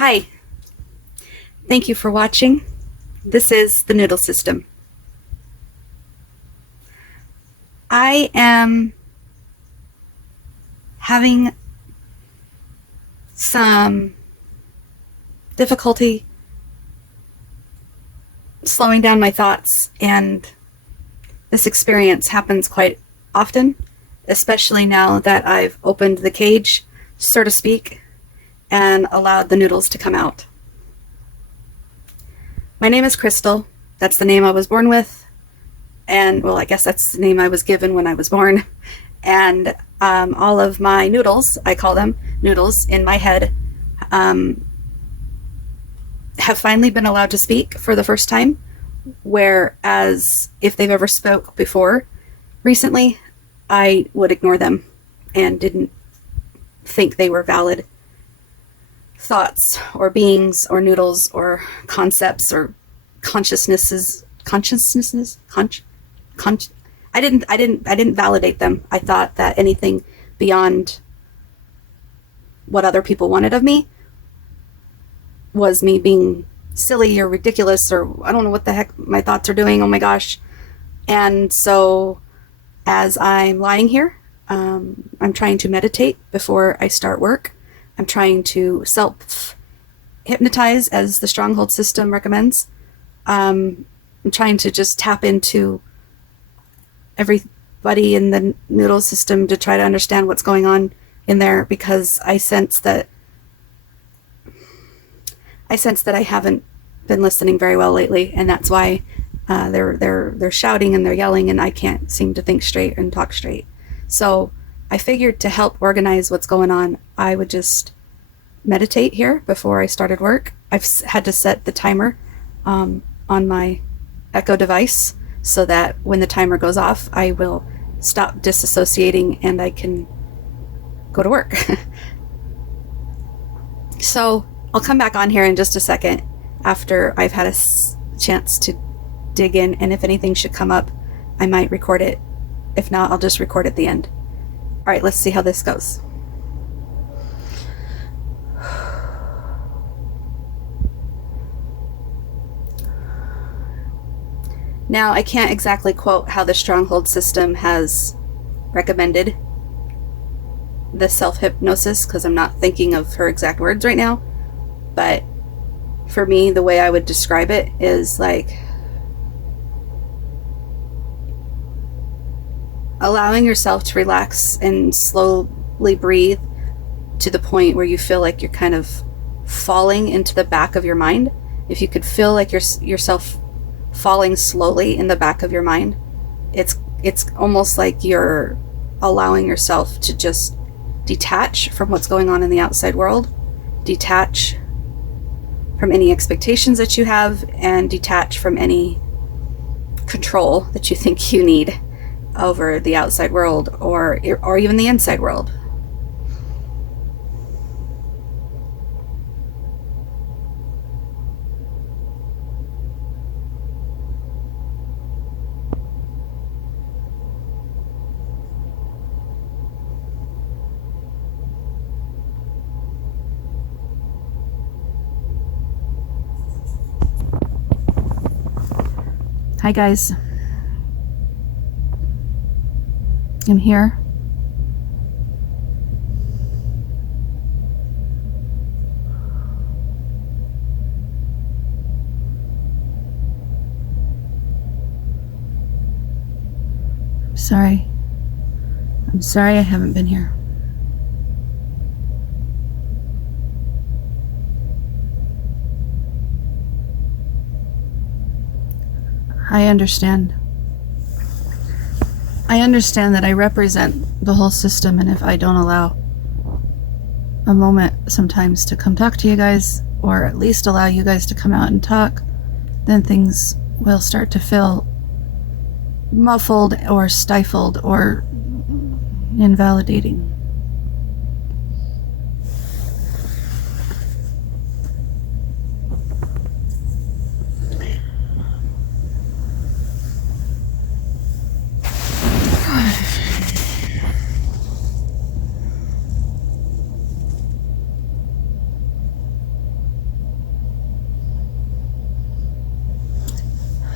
Hi, thank you for watching. This is the noodle system. I am having some difficulty slowing down my thoughts, and this experience happens quite often, especially now that I've opened the cage, so to speak, and allowed the noodles to come out. My name is Crystal. That's the name I was born with. And, well, I guess that's the name I was given when I was born. And all of my noodles, I call them noodles, in my head, have finally been allowed to speak for the first time. Whereas if they've ever spoke before recently, I would ignore them and didn't think they were valid thoughts or beings or noodles or concepts or consciousnesses. I didn't validate them. I thought that anything beyond what other people wanted of me was me being silly or ridiculous, or I don't know what the heck my thoughts are doing. Oh my gosh. And so as I'm lying here, I'm trying to meditate before I start work. I'm trying to self-hypnotize as the Stronghold system recommends. I'm trying to just tap into everybody in the noodle system to try to understand what's going on in there, because I sense that I haven't been listening very well lately, and that's why they're shouting and they're yelling, and I can't seem to think straight and talk straight. So I figured to help organize what's going on, I would just meditate here before I started work. I've had to set the timer on my Echo device so that when the timer goes off, I will stop disassociating and I can go to work. So I'll come back on here in just a second after I've had a chance to dig in, and if anything should come up, I might record it. If not, I'll just record at the end. All right, let's see how this goes. Now, I can't exactly quote how the Stronghold system has recommended the self-hypnosis because I'm not thinking of her exact words right now. But for me, the way I would describe it is like allowing yourself to relax and slowly breathe to the point where you feel like you're kind of falling into the back of your mind. If you could feel like yourself falling slowly in the back of your mind, it's almost like you're allowing yourself to just detach from what's going on in the outside world, detach from any expectations that you have, and detach from any control that you think you need over the outside world or even the inside world. Hi guys, I'm here. I'm sorry I haven't been here. I understand. I understand that I represent the whole system, and if I don't allow a moment sometimes to come talk to you guys, or at least allow you guys to come out and talk, then things will start to feel muffled or stifled or invalidating.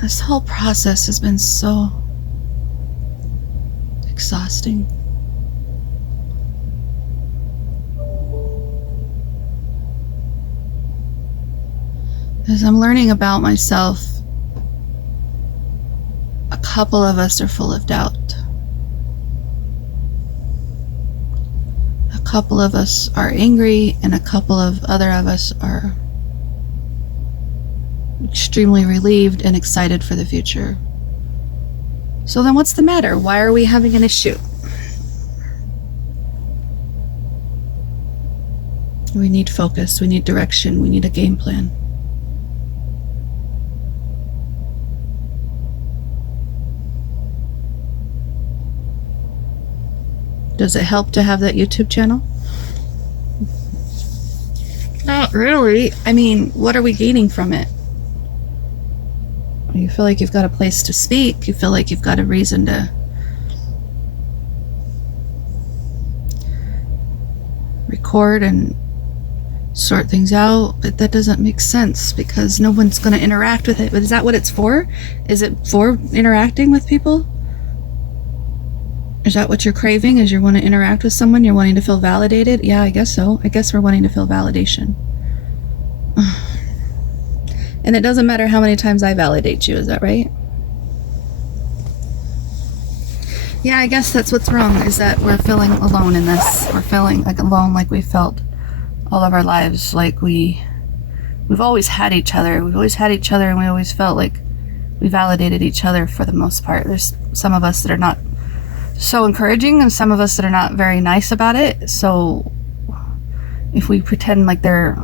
This whole process has been so exhausting. As I'm learning about myself, a couple of us are full of doubt. A couple of us are angry, and a couple of other of us are extremely relieved and excited for the future. So then what's the matter? Why are we having an issue? We need focus, we need direction, we need a game plan. Does it help to have that YouTube channel? Not really. I mean, what are we gaining from it? You feel like you've got a place to speak. You feel like you've got a reason to record and sort things out, but that doesn't make sense because no one's going to interact with it. But is that what it's for? Is it for interacting with people? Is that what you're craving? Is you want to interact with someone? You're wanting to feel validated? Yeah, I guess so. I guess we're wanting to feel validation. And it doesn't matter how many times I validate you, is that right? Yeah, I guess that's what's wrong, is that we're feeling alone in this. We're feeling like alone, like we felt all of our lives, like we've always had each other. We've always had each other, and we always felt like we validated each other for the most part. There's some of us that are not so encouraging, and some of us that are not very nice about it. So if we pretend like they're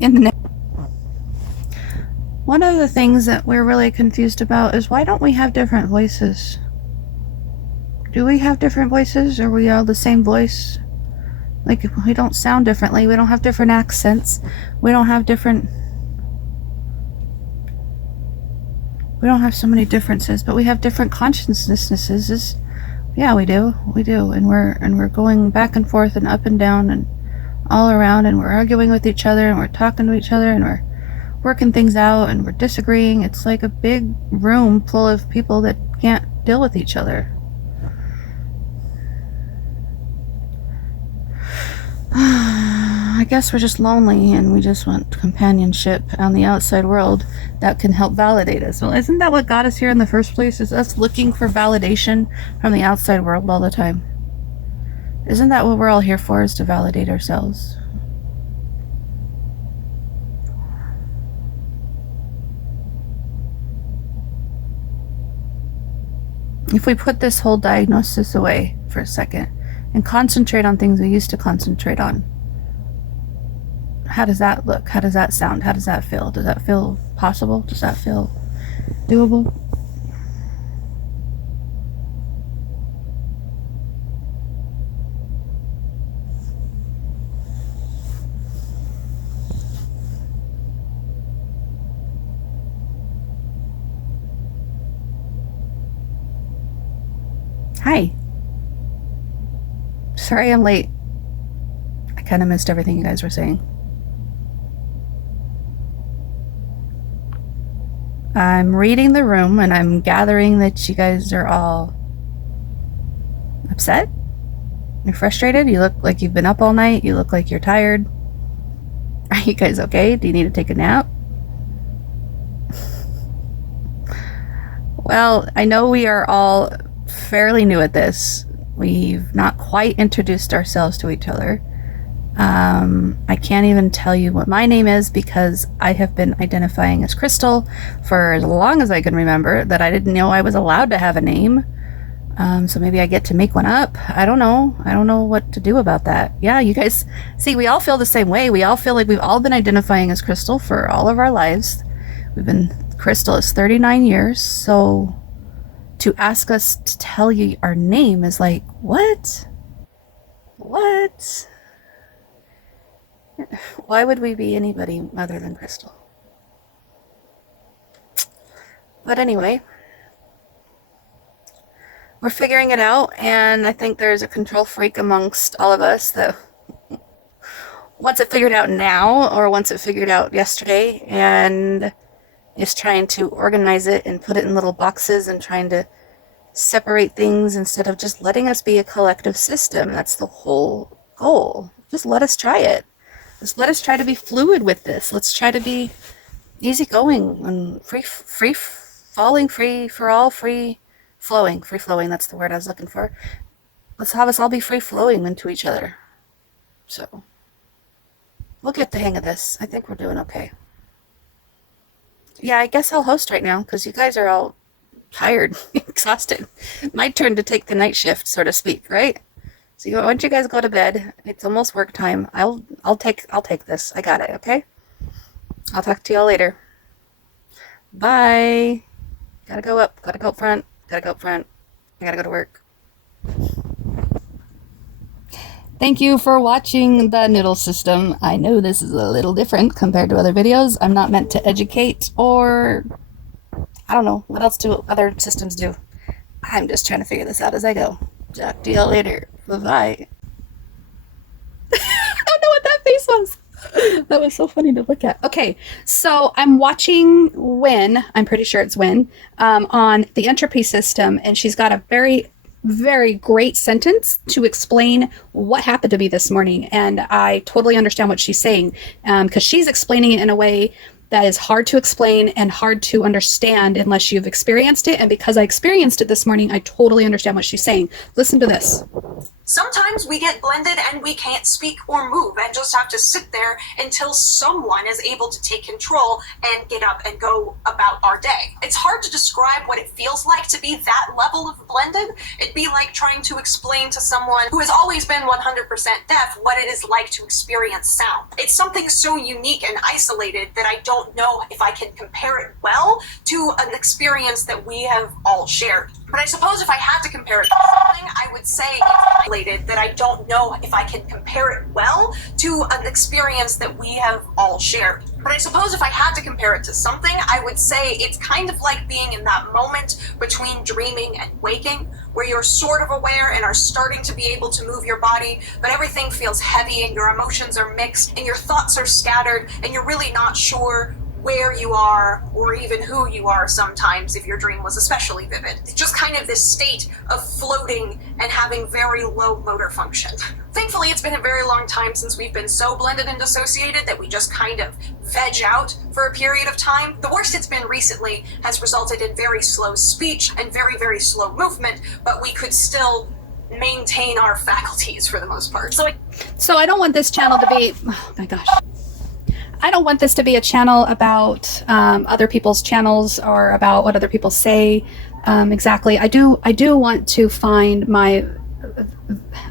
in the one of the things that we're really confused about is, why don't we have different voices? Do we have different voices? Are we all the same voice? Like, we don't sound differently. We don't have different accents. We don't have so many differences, but we have different consciousnesses. Yeah, we do. And we're going back and forth and up and down and all around, and we're arguing with each other, and we're talking to each other, and we're working things out, and we're disagreeing. It's like a big room full of people that can't deal with each other. I guess we're just lonely, and we just want companionship on the outside world that can help validate us. Well, isn't that what got us here in the first place? Is us looking for validation from the outside world all the time? Isn't that what we're all here for, is to validate ourselves? If we put this whole diagnosis away for a second and concentrate on things we used to concentrate on, how does that look? How does that sound? How does that feel? Does that feel possible? Does that feel doable? Hi. Sorry I'm late. I kind of missed everything you guys were saying. I'm reading the room, and I'm gathering that you guys are all upset. You're frustrated. You look like you've been up all night. You look like you're tired. Are you guys okay? Do you need to take a nap? Well, I know we are all fairly new at this. We've not quite introduced ourselves to each other. I can't even tell you what my name is, because I have been identifying as Crystal for as long as I can remember, that I didn't know I was allowed to have a name. So maybe I get to make one up. I don't know. I don't know what to do about that. Yeah, you guys, see, we all feel the same way. We all feel like we've all been identifying as Crystal for all of our lives. Crystal is 39 years, so to ask us to tell you our name is like, what? What? Why would we be anybody other than Crystal? But anyway, we're figuring it out, and I think there's a control freak amongst all of us that wants it figured out now, or wants it figured out yesterday, and is trying to organize it and put it in little boxes and trying to separate things instead of just letting us be a collective system. That's the whole goal. Just let us try it. Just let us try to be fluid with this. Let's try to be easygoing and free falling, free for all, free flowing. Free flowing, that's the word I was looking for. Let's have us all be free flowing into each other. So, we'll get the hang of this. I think we're doing okay. Yeah, I guess I'll host right now because you guys are all tired, exhausted. My turn to take the night shift, so to speak, right? So why don't you guys go to bed? It's almost work time. I'll take this. I got it, okay? I'll talk to y'all later. Bye. Gotta go up front. I gotta go to work. Thank you for watching the noodle system. I know this is a little different compared to other videos. I'm not meant to educate or I don't know. What else do other systems do? I'm just trying to figure this out as I go. Talk to y'all later. Bye-bye. I don't know what that face was. That was so funny to look at. Okay, so I'm watching Win, I'm pretty sure it's Win, on the entropy system, and she's got a very, very great sentence to explain what happened to me this morning, and I totally understand what she's saying, because she's explaining it in a way that is hard to explain and hard to understand unless you've experienced it, and because I experienced it this morning, I totally understand what she's saying. Listen to this. Sometimes we get blended and we can't speak or move and just have to sit there until someone is able to take control and get up and go about our day. It's hard to describe what it feels like to be that level of blended. It'd be like trying to explain to someone who has always been 100% deaf what it is like to experience sound. It's something so unique and isolated that I don't know if I can compare it well to an experience that we have all shared. But I suppose if I had to compare it to something, I would say it's isolated, that I don't know if I can compare it well to an experience that we have all shared. But I suppose if I had to compare it to something, I would say it's kind of like being in that moment between dreaming and waking, where you're sort of aware and are starting to be able to move your body, but everything feels heavy and your emotions are mixed and your thoughts are scattered and you're really not sure where you are or even who you are sometimes if your dream was especially vivid. It's just kind of this state of floating and having very low motor function. Thankfully, it's been a very long time since we've been so blended and dissociated that we just kind of veg out for a period of time. The worst it's been recently has resulted in very slow speech and very, very slow movement, but we could still maintain our faculties for the most part. So I don't want this channel to be, oh my gosh. I don't want this to be a channel about other people's channels or about what other people say exactly. I do want to find my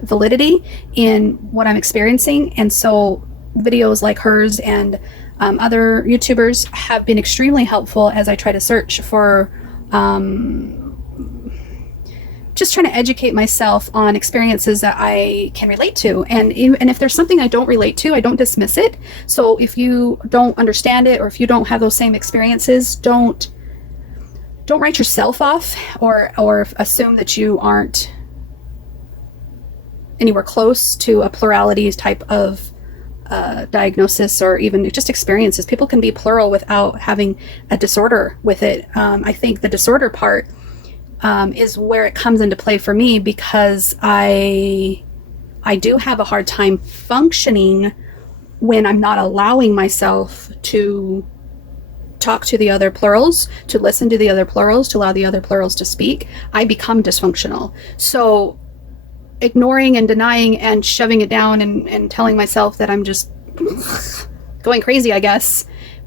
validity in what I'm experiencing, and so videos like hers and other YouTubers have been extremely helpful as I try to search for just trying to educate myself on experiences that I can relate to. And if there's something I don't relate to, I don't dismiss it. So if you don't understand it or if you don't have those same experiences, don't write yourself off or assume that you aren't anywhere close to a plurality type of diagnosis or even just experiences. People can be plural without having a disorder with it. I think the disorder part is where it comes into play for me, because I do have a hard time functioning when I'm not allowing myself to talk to the other plurals, to listen to the other plurals, to allow the other plurals to speak. I become dysfunctional. So ignoring and denying and shoving it down and telling myself that I'm just going crazy, I guess,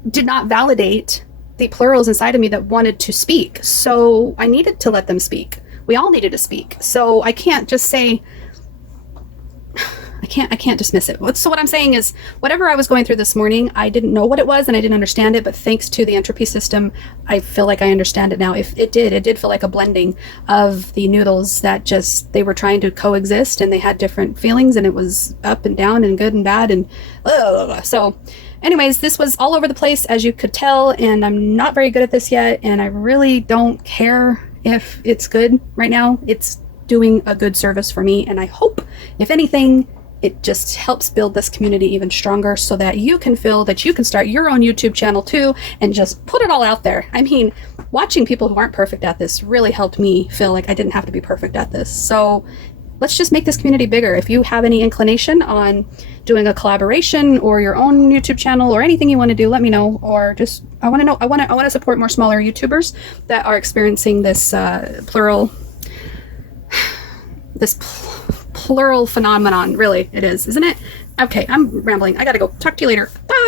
did not validate the plurals inside of me that wanted to speak. So I needed to let them speak. We all needed to speak. So I can't just say, I can't dismiss it. So what I'm saying is, whatever I was going through this morning, I didn't know what it was and I didn't understand it, but thanks to the entropy system, I feel like I understand it now. If it did feel like a blending of the noodles that just, they were trying to coexist and they had different feelings, and it was up and down and good and bad and so anyways, this was all over the place, as you could tell, and I'm not very good at this yet, and I really don't care if it's good right now. It's doing a good service for me, and I hope, if anything, it just helps build this community even stronger so that you can feel that you can start your own YouTube channel too and just put it all out there. I mean, watching people who aren't perfect at this really helped me feel like I didn't have to be perfect at this. So let's just make this community bigger. If you have any inclination on doing a collaboration or your own YouTube channel or anything you want to do, let me know. Or just, I want to support more smaller YouTubers that are experiencing this plural phenomenon. Really, it is, isn't it? Okay, I'm rambling. I gotta go. Talk to you later. Bye.